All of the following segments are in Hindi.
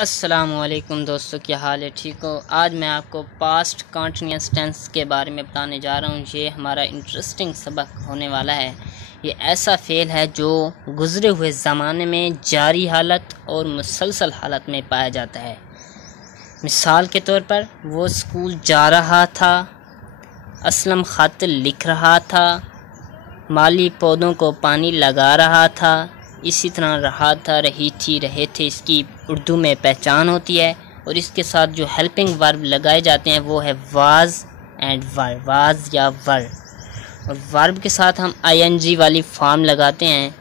अस्सलामुअलैकुम दोस्तों, क्या हाल है? ठीक हो? आज मैं आपको पास्ट कंटिन्यूअस टेंस के बारे में बताने जा रहा हूँ। ये हमारा इंटरेस्टिंग सबक होने वाला है। ये ऐसा फ़ेल है जो गुज़रे हुए ज़माने में जारी हालत और मुसलसल हालत में पाया जाता है। मिसाल के तौर पर, वो स्कूल जा रहा था, असलम ख़त लिख रहा था, माली पौधों को पानी लगा रहा था। इसी तरह रहा था, रही थी, रहे थे इसकी उर्दू में पहचान होती है। और इसके साथ जो हेल्पिंग वर्ब लगाए जाते हैं वो है वाज एंड वर, वाज या वर। और वर्ब के साथ हम आईएनजी वाली फॉर्म लगाते हैं।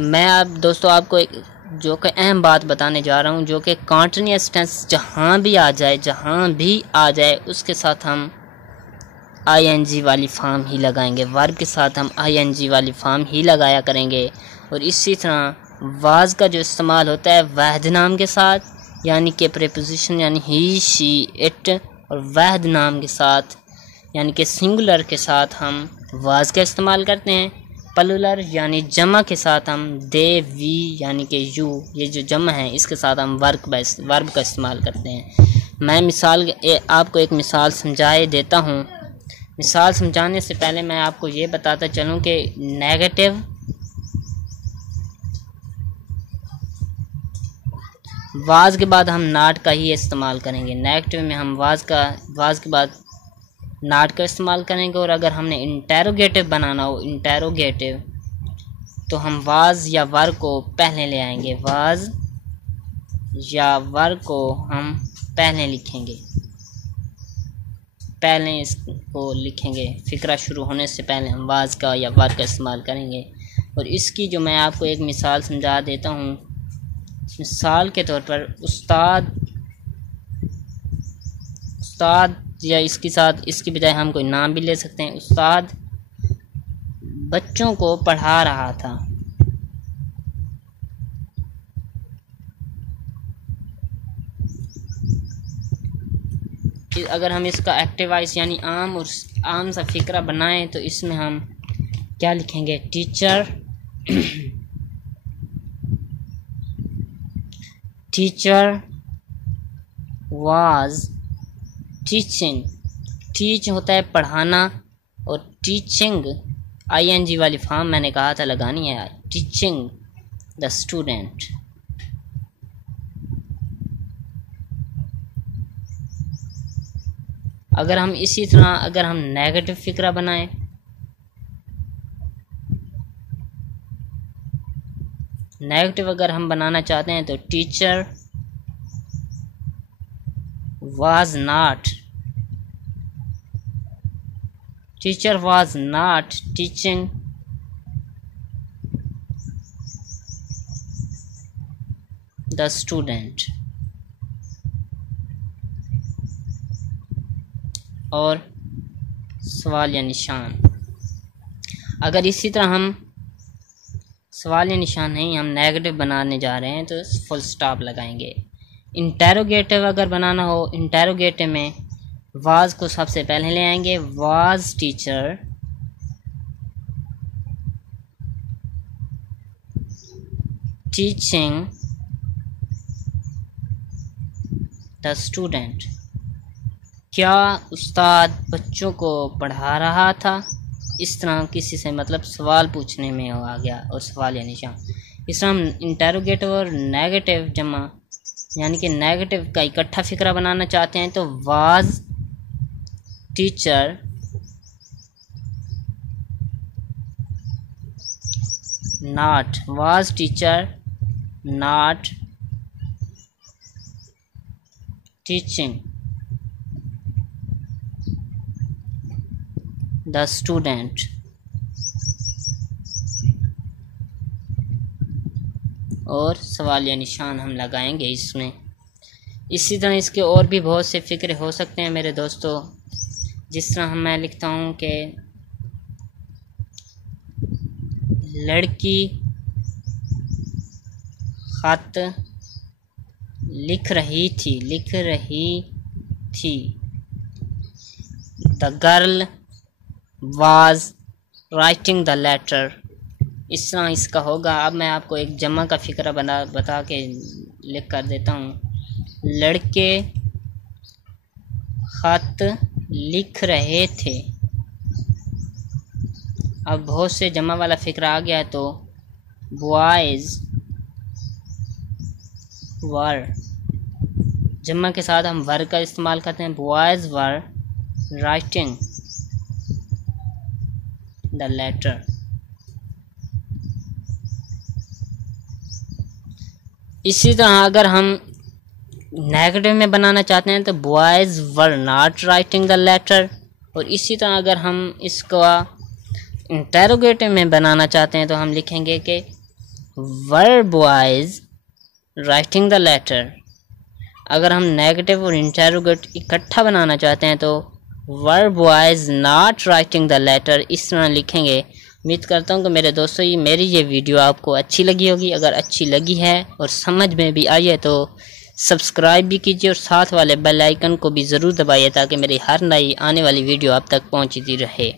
मैं दोस्तों आपको एक जो कि अहम बात बताने जा रहा हूँ, जो कि कंटिन्यूअस टेंस जहाँ भी आ जाए उसके साथ हम आईएनजी वाली फॉर्म ही लगाएंगे। वर्ब के साथ हम आईएनजी वाली फॉर्म ही लगाया करेंगे। और इसी तरह वाज का जो इस्तेमाल होता है वहद नाम के साथ, यानी कि प्रीपोजिशन यानी ही, शी, इट, और वहद नाम के साथ यानी कि सिंगुलर के साथ हम वाज का इस्तेमाल करते हैं। प्लूरल यानी जमा के साथ हम दे, वी यानी कि यू, ये जो जमा है इसके साथ हम वर्ब का इस्तेमाल करते हैं। मैं आपको एक मिसाल समझाए देता हूँ। मिसाल समझाने से पहले मैं आपको ये बताता चलूँ कि नेगेटिव वाज के बाद हम नॉट का ही इस्तेमाल करेंगे। नेगेटिव में हम वाज के बाद नॉट का इस्तेमाल करेंगे। और अगर हमने इंटेरोगेटिव बनाना हो, इंटेरोगेटिव, तो हम वाज या वर को पहले ले आएंगे। वाज या वर को हम पहले लिखेंगे, इसको लिखेंगे। फ़िक्रा शुरू होने से पहले हम वाज का या वर का इस्तेमाल करेंगे। और इसकी जो मैं आपको एक मिसाल समझा देता हूँ। मिसाल के तौर पर उस्ताद या इसकी बजाय हम कोई नाम भी ले सकते हैं। उस्ताद बच्चों को पढ़ा रहा था। अगर हम इसका एक्टिव वॉइस यानी आम सा फिक्रा बनाएं तो इसमें हम क्या लिखेंगे? Teacher was teaching. टीच होता है पढ़ाना, और टीचिंग आईएनजी वाली फॉर्म मैंने कहा था लगानी है। Teaching the student. अगर हम इसी तरह नेगेटिव फिक्रा बनाएं, नेगेटिव अगर हम बनाना चाहते हैं तो teacher was not teaching the student. और सवाल या निशान, अगर इसी तरह हम सवाल या निशान नहीं, हम नेगेटिव बनाने जा रहे हैं तो फुल स्टॉप लगाएंगे। इंटेरोगेटिव अगर बनाना हो, इंटेरोगेटिव में वाज को सबसे पहले ले आएंगे। Was teacher teaching the student. क्या उस्ताद बच्चों को पढ़ा रहा था? इस तरह किसी से मतलब सवाल पूछने में आ गया, और सवाल या निशान। इस तरह हम इंटेरोगेटिव और नेगेटिव जमा यानी कि नेगेटिव का इकट्ठा फिक्रा बनाना चाहते हैं तो was teacher not teaching the student. और सवाल या निशान हम लगाएंगे इसमें। इसी तरह इसके और भी बहुत से फ़िक्रे हो सकते हैं मेरे दोस्तों। जिस तरह मैं लिखता हूँ कि लड़की ख़त लिख रही थी। The girl was writing the letter. इस तरह इसका होगा। अब मैं आपको एक जमा का फिक्रा बता के लिख कर देता हूँ। लड़के खत लिख रहे थे। अब बहुत से जमा वाला फिक्र आ गया है, तो बॉयज़ वर, जमा के साथ हम वर का इस्तेमाल करते हैं। Boys were writing the letter. इसी तरह अगर हम नेगेटिव में बनाना चाहते हैं तो boys were not writing the letter. और इसी तरह अगर हम इसको इंटेरोगेटिव में बनाना चाहते हैं तो हम लिखेंगे कि वर बॉयज़ राइटिंग द लेटर। अगर हम नेगेटिव और इंटेरोगेट इकट्ठा बनाना चाहते हैं तो were boys not writing the letter, इस तरह लिखेंगे। उम्मीद करता हूँ कि मेरे दोस्तों मेरी ये वीडियो आपको अच्छी लगी होगी। अगर अच्छी लगी है और समझ में भी आई है तो सब्सक्राइब भी कीजिए और साथ वाले बेल आइकन को भी ज़रूर दबाइए ताकि मेरी हर नई आने वाली वीडियो आप तक पहुँचती रहे।